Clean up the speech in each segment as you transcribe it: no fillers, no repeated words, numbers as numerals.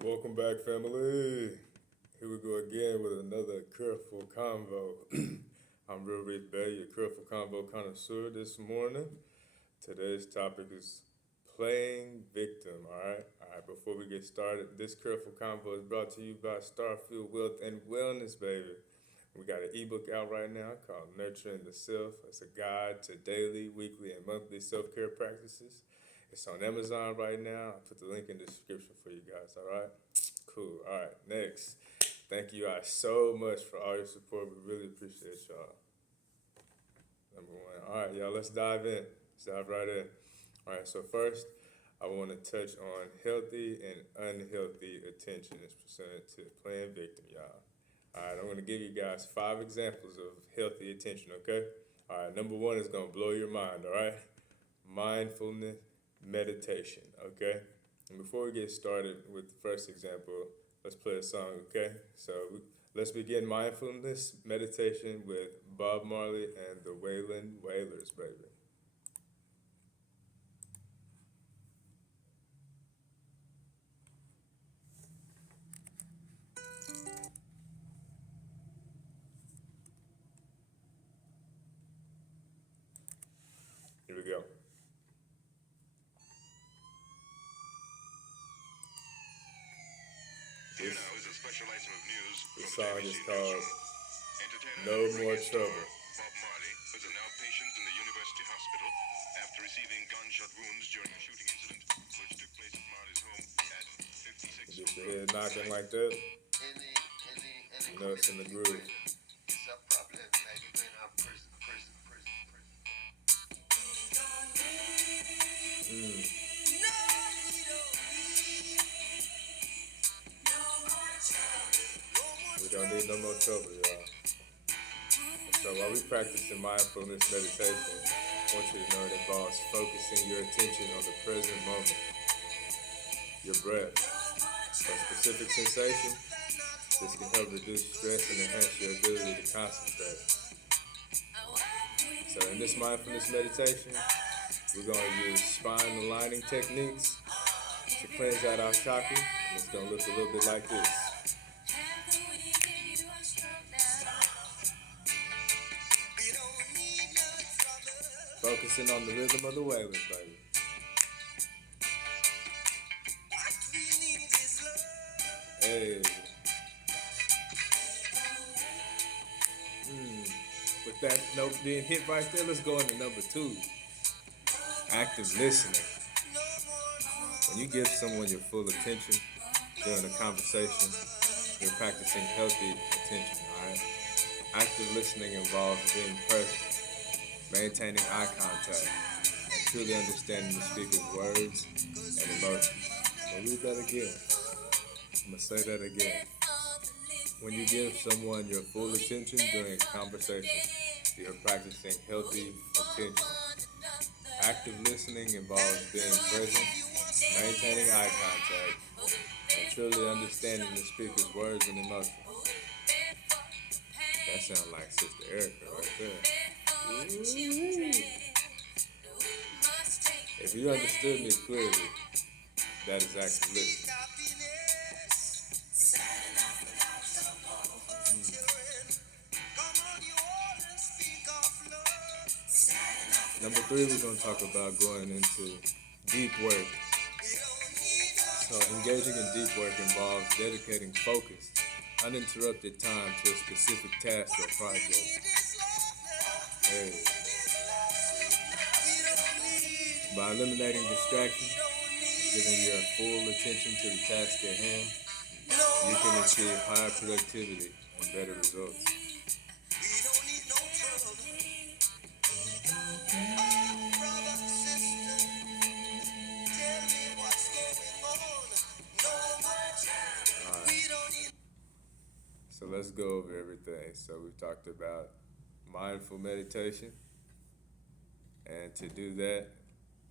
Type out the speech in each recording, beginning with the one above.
Welcome back, family. Here we go again with another Careful Convo. I'm Real Rich Bay, your Careful Convo connoisseur this morning. Today's topic is playing victim, all right? All right, before we get started, this Careful Convo is brought to you by Starfield Wealth and Wellness, baby. We got an ebook out right now called Nurturing the Self. It's a guide to daily, weekly, and monthly self care practices. It's on Amazon right now. I'll put the link in the description for you guys, all right? Cool. All right, next. Thank you guys so much for all your support. We really appreciate y'all. Number one. All right, y'all, let's dive in. Let's dive right in. All right, so first, I want to touch on healthy and unhealthy attention as presented to playing victim, y'all. All right, I'm going to give you guys 5 examples of healthy attention, okay? All right, number one is going to blow your mind, all right? Mindfulness meditation, okay? And before we get started with the first example, let's play a song, okay? So let's begin mindfulness meditation with Bob Marley and the Waylon Wailers, baby. Here we go. Here now is a special item of news This from the song BBC is called Newsroom. Entertainer No and More reggae star Trouble. Bob Marley is a now patient in the University Hospital after receiving gunshot wounds during a shooting incident which took place at Marley's home at 56. Get your head knocking like that. You know it's in the groove. It's a problem like you in a prison. We don't need no more trouble, y'all. So while we practicing mindfulness meditation, I want you to know it involves focusing your attention on the present moment, your breath, a specific sensation. This can help reduce stress and enhance your ability to concentrate. So in this mindfulness meditation, we're going to use spine aligning techniques to cleanse out our chakra. And it's going to look a little bit like this. Focusing on the rhythm of the wailers, baby. Hey. With that note being hit right there, let's go into number 2. Active listening. When you give someone your full attention during a conversation, you're practicing healthy attention, alright? Active listening involves being present, maintaining eye contact, and truly understanding the speaker's words and emotions. I'll read that again. I'm going to say that again. When you give someone your full attention during a conversation, you're practicing healthy attention. Active listening involves being present, maintaining eye contact, and truly understanding the speaker's words and emotions. That sounds like Sister Erica right there. Ooh. If you understood me clearly, that is active listening. Number 3, we're going to talk about going into deep work. So engaging in deep work involves dedicating focused, uninterrupted time to a specific task or project. Hey. By eliminating distractions, giving your full attention to the task at hand, you can achieve higher productivity and better results. So let's go over everything. So we've talked about mindful meditation. And to do that,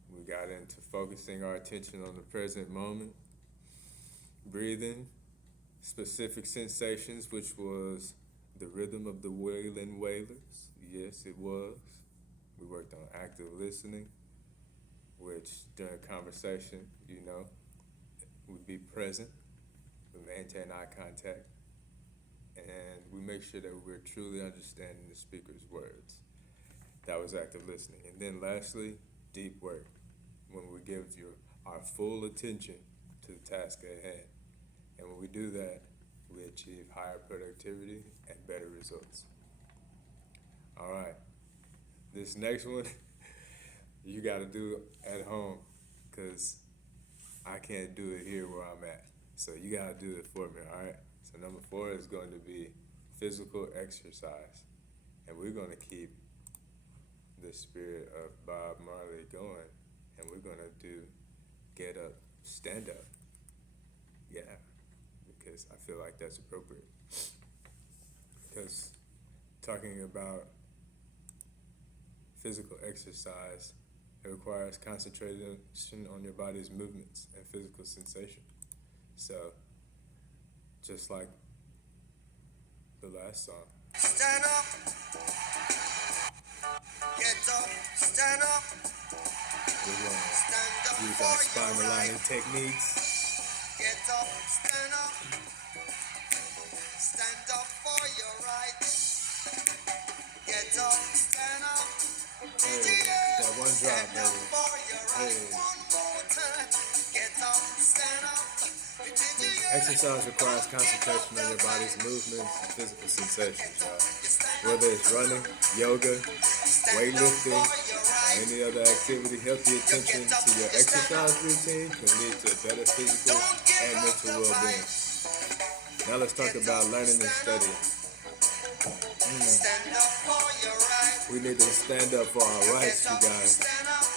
we got into focusing our attention on the present moment, breathing, specific sensations, which was the rhythm of the Waylon Wailers. Yes, it was. We worked on active listening, which during conversation, would be present, maintain eye contact, and we make sure that we're truly understanding the speaker's words. That was active listening. And then lastly, deep work, when we give our full attention to the task at hand. And when we do that, we achieve higher productivity and better results. All right, this next one, you got to do at home, because I can't do it here where I'm at. So you got to do it for me, all right? So number 4 is going to be physical exercise. And we're going to keep the spirit of Bob Marley going. And we're going to do get up, stand up. Yeah, because I feel like that's appropriate. Because talking about physical exercise, it requires concentration on your body's movements and physical sensation. So, just like the last song. Stand up. Get up. Stand up. We're going to Stand up use for our your spinal right. lining techniques. Get up. Stand up. Stand up for your right. Get up. Stand up. Hey, that one drop, Stand up baby. for your right. Hey. One more time. Get up. Stand up. Exercise requires concentration on your body's movements and physical sensations, y'all. Whether it's running, yoga, weightlifting, or any other activity, healthy attention to your exercise routine can lead to better physical and mental well-being. Now let's talk about learning and studying. Stand up for your right. We need to stand up for our rights, you guys. Stand up.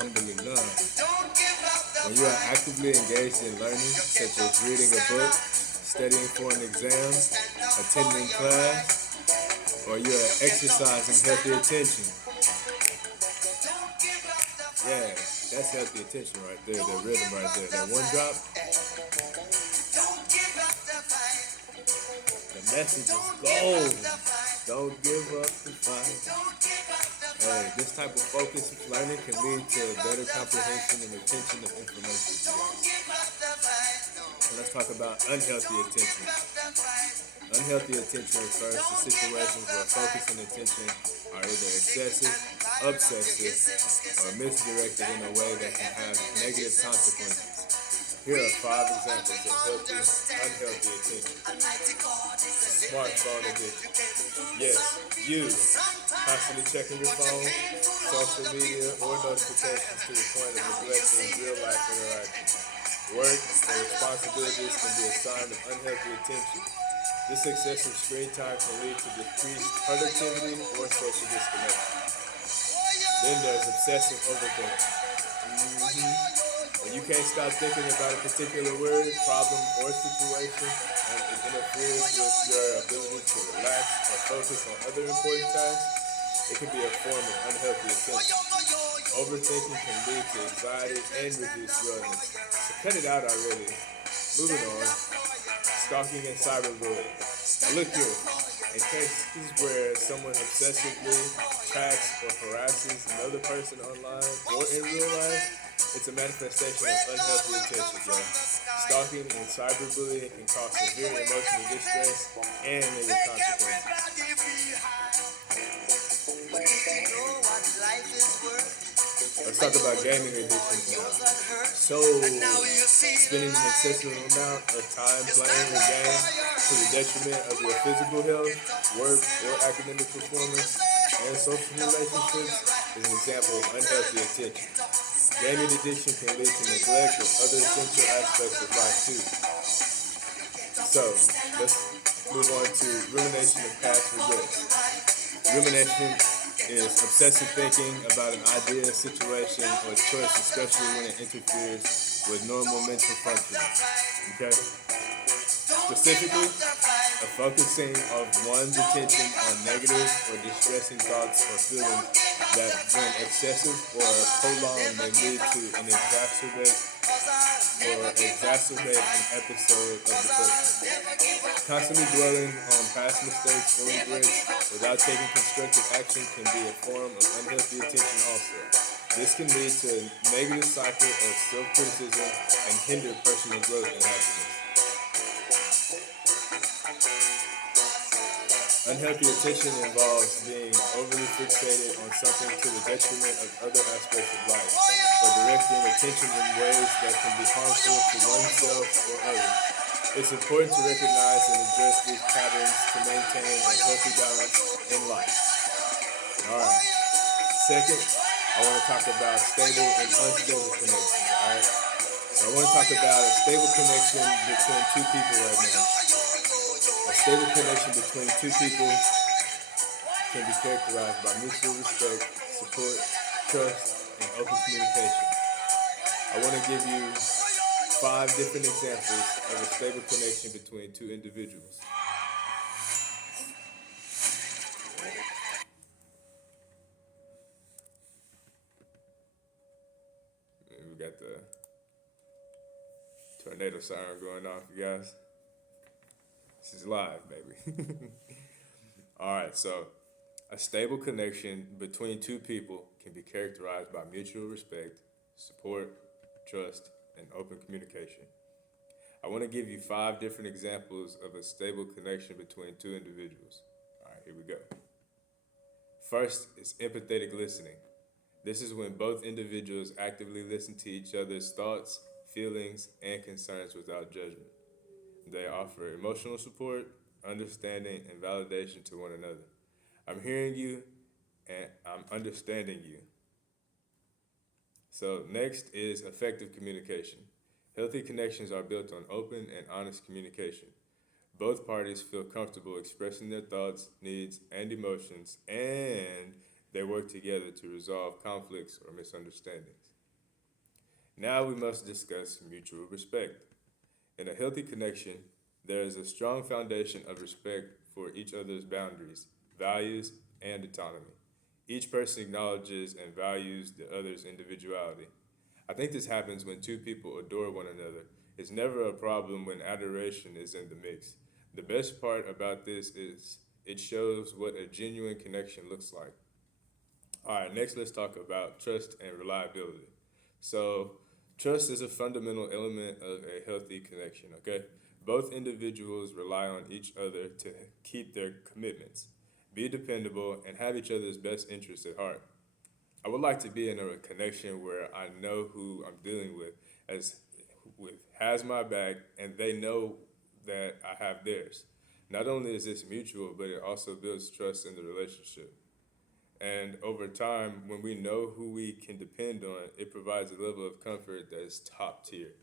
Alhamdulillah. Don't give up the When you are actively engaged in learning, such as reading a book, studying for an exam, attending class, or you are exercising healthy attention. Don't give up the Yeah, that's healthy attention right there, that rhythm right there. That one drop, Don't give up the fight. the message is Don't give gold. up the fight. Don't give up the fight. Don't give up the Hey, fight. this type of focused learning can lead to better comprehension and retention of information. Don't give up the fight. No. And let's talk about unhealthy attention. Give up the fight. Unhealthy attention refers to situations where focus and attention are either excessive, obsessive, or misdirected in a way that can have negative consequences. Here are 5 examples of healthy, unhealthy attention. Almighty God is a Smartphone addiction. Yes, you constantly checking your phone, social media, or notifications to the point of neglecting real life interactions. Work and responsibilities can be a sign of unhealthy attention. This excessive screen time can lead to decreased productivity or social disconnection. Then there's obsessive overthinking. When you can't stop thinking about a particular word, problem, or situation, and it interferes with your ability to relax or focus on other important tasks, it can be a form of unhealthy attention. Overthinking can lead to anxiety and reduced wellness. So cut it out already. Moving on. Stalking and cyberbullying. Now look here. In cases where someone obsessively tracks or harasses another person online or in real life, it's a manifestation of unhealthy attention, y'all. Stalking and cyberbullying can cause severe emotional distress and negative consequences. Let's talk about gaming addictions now. So, spending an excessive amount of time playing a game to the detriment of your physical health, work, or academic performance, and social relationships is an example of unhealthy attention. Gaming addiction can lead to neglect of other essential aspects of life too. So, let's move on to rumination of past regrets. Rumination is obsessive thinking about an idea, situation, or choice, especially when it interferes with normal mental functioning. Okay? Specifically, a focusing of one's attention on negative or distressing thoughts or feelings that, when excessive or prolonged, may lead to an exacerbate an episode of depression. Constantly dwelling on past mistakes or regrets without taking constructive action can be a form of unhealthy attention also. This can lead to a negative cycle of self-criticism and hinder personal growth and happiness. Unhealthy attention involves being overly fixated on something to the detriment of other aspects of life, or directing attention in ways that can be harmful to oneself or others. It's important to recognize and address these patterns to maintain a healthy balance in life. Alright. Second, I want to talk about stable and unstable connections. Alright. So I want to talk about a stable connection between two people right now. A stable connection between two people can be characterized by mutual respect, support, trust, and open communication. I want to give you 5 different examples of a stable connection between two individuals. We got the tornado siren going off, you guys. This is live, baby. All right, so a stable connection between two people can be characterized by mutual respect, support, trust, and open communication. I want to give you 5 different examples of a stable connection between two individuals. All right, here we go. First is empathetic listening. This is when both individuals actively listen to each other's thoughts, feelings, and concerns without judgment. They offer emotional support, understanding, and validation to one another. I'm hearing you and I'm understanding you. So next is effective communication. Healthy connections are built on open and honest communication. Both parties feel comfortable expressing their thoughts, needs, and emotions, and they work together to resolve conflicts or misunderstandings. Now we must discuss mutual respect. In a healthy connection, there is a strong foundation of respect for each other's boundaries, values, and autonomy. Each person acknowledges and values the other's individuality. I think this happens when two people adore one another. It's never a problem when adoration is in the mix. The best part about this is it shows what a genuine connection looks like. All right, next let's talk about trust and reliability. So, trust is a fundamental element of a healthy connection, okay? Both individuals rely on each other to keep their commitments, be dependable, and have each other's best interests at heart. I would like to be in a connection where I know who I'm dealing with has my back and they know that I have theirs. Not only is this mutual, but it also builds trust in the relationship. And over time, when we know who we can depend on, it provides a level of comfort that is top tier.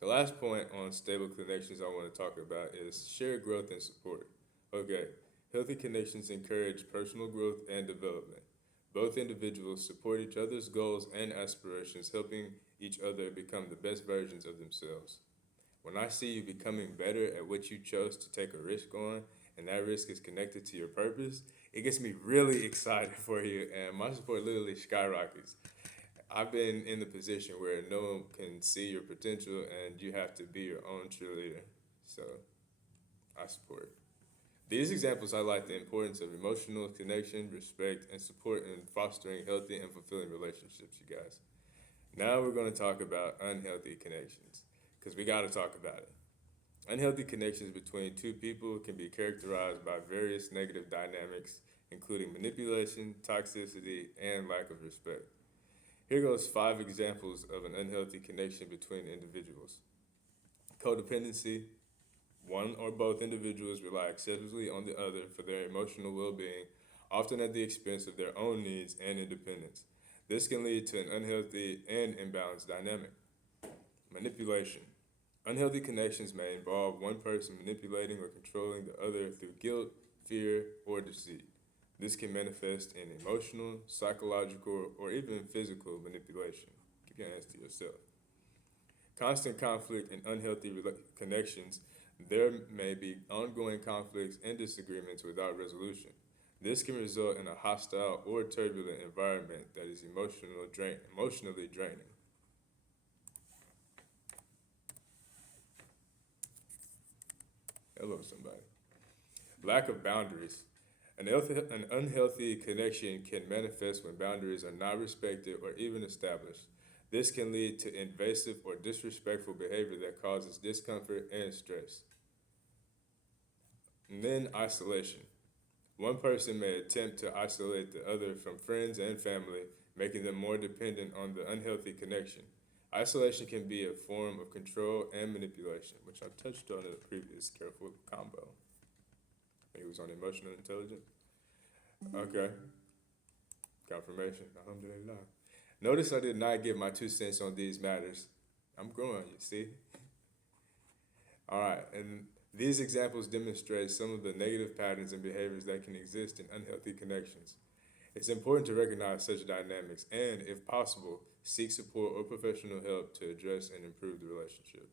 The last point on stable connections I want to talk about is shared growth and support. Okay, healthy connections encourage personal growth and development. Both individuals support each other's goals and aspirations, helping each other become the best versions of themselves. When I see you becoming better at what you chose to take a risk on, and that risk is connected to your purpose, it gets me really excited for you, and my support literally skyrockets. I've been in the position where no one can see your potential, and you have to be your own cheerleader. So, I support. These examples highlight the importance of emotional connection, respect, and support in fostering healthy and fulfilling relationships, you guys. Now we're going to talk about unhealthy connections, because we got to talk about it. Unhealthy connections between two people can be characterized by various negative dynamics, including manipulation, toxicity, and lack of respect. Here goes 5 examples of an unhealthy connection between individuals. Codependency. One or both individuals rely excessively on the other for their emotional well-being, often at the expense of their own needs and independence. This can lead to an unhealthy and imbalanced dynamic. Manipulation. Unhealthy connections may involve one person manipulating or controlling the other through guilt, fear, or deceit. This can manifest in emotional, psychological, or even physical manipulation. Keep your hands to yourself. Constant conflict and unhealthy connections. There may be ongoing conflicts and disagreements without resolution. This can result in a hostile or turbulent environment that is emotionally draining. Hello, somebody. Lack of boundaries. An unhealthy connection can manifest when boundaries are not respected or even established. This can lead to invasive or disrespectful behavior that causes discomfort and stress. And then isolation. One person may attempt to isolate the other from friends and family, making them more dependent on the unhealthy connection. Isolation can be a form of control and manipulation, which I've touched on in a previous careful combo. I think it was on emotional intelligence. Okay. Confirmation. Alhamdulillah. Notice I did not give my 2 cents on these matters. I'm growing, you see? All right, and these examples demonstrate some of the negative patterns and behaviors that can exist in unhealthy connections. It's important to recognize such dynamics and, if possible, seek support or professional help to address and improve the relationship.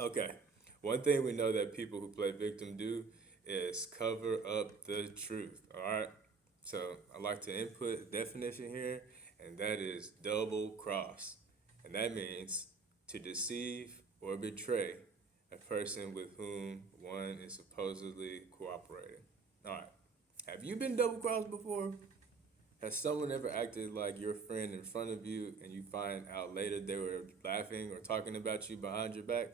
Okay, one thing we know that people who play victim do is cover up the truth, all right? So I'd like to input a definition here, and that is double cross. And that means to deceive or betray a person with whom one is supposedly cooperating. All right. Have you been double crossed before? Has someone ever acted like your friend in front of you and you find out later they were laughing or talking about you behind your back?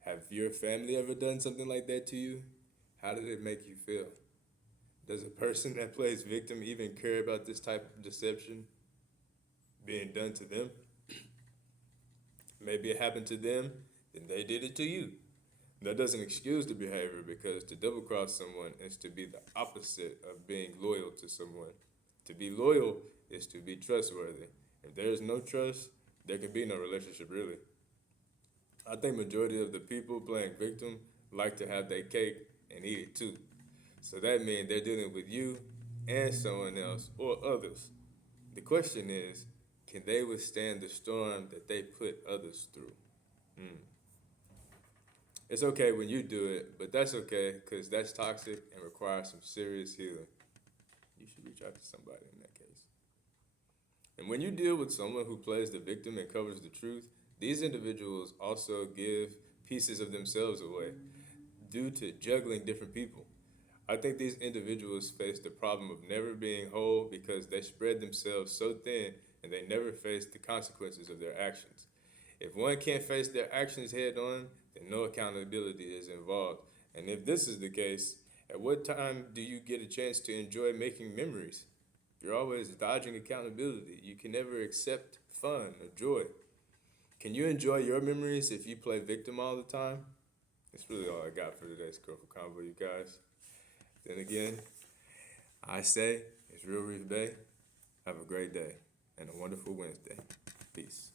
Have your family ever done something like that to you? How did it make you feel? Does a person that plays victim even care about this type of deception being done to them? Maybe it happened to them, then they did it to you. That doesn't excuse the behavior, because to double cross someone is to be the opposite of being loyal to someone. To be loyal is to be trustworthy. If there's no trust, there can be no relationship, really. I think majority of the people playing victim like to have their cake and eat it too. So that means they're dealing with you and someone else or others. The question is, can they withstand the storm that they put others through? It's okay when you do it, but that's okay because that's toxic and requires some serious healing. You should reach out to somebody in that case. And when you deal with someone who plays the victim and covers the truth, these individuals also give pieces of themselves away due to juggling different people. I think these individuals face the problem of never being whole because they spread themselves so thin and they never face the consequences of their actions. If one can't face their actions head on, then no accountability is involved. And if this is the case, at what time do you get a chance to enjoy making memories? You're always dodging accountability. You can never accept fun or joy. Can you enjoy your memories if you play victim all the time? That's really all I got for today's Careful Convo, you guys. Then again, I say, it's Real Reef Bay. Have a great day and a wonderful Wednesday. Peace.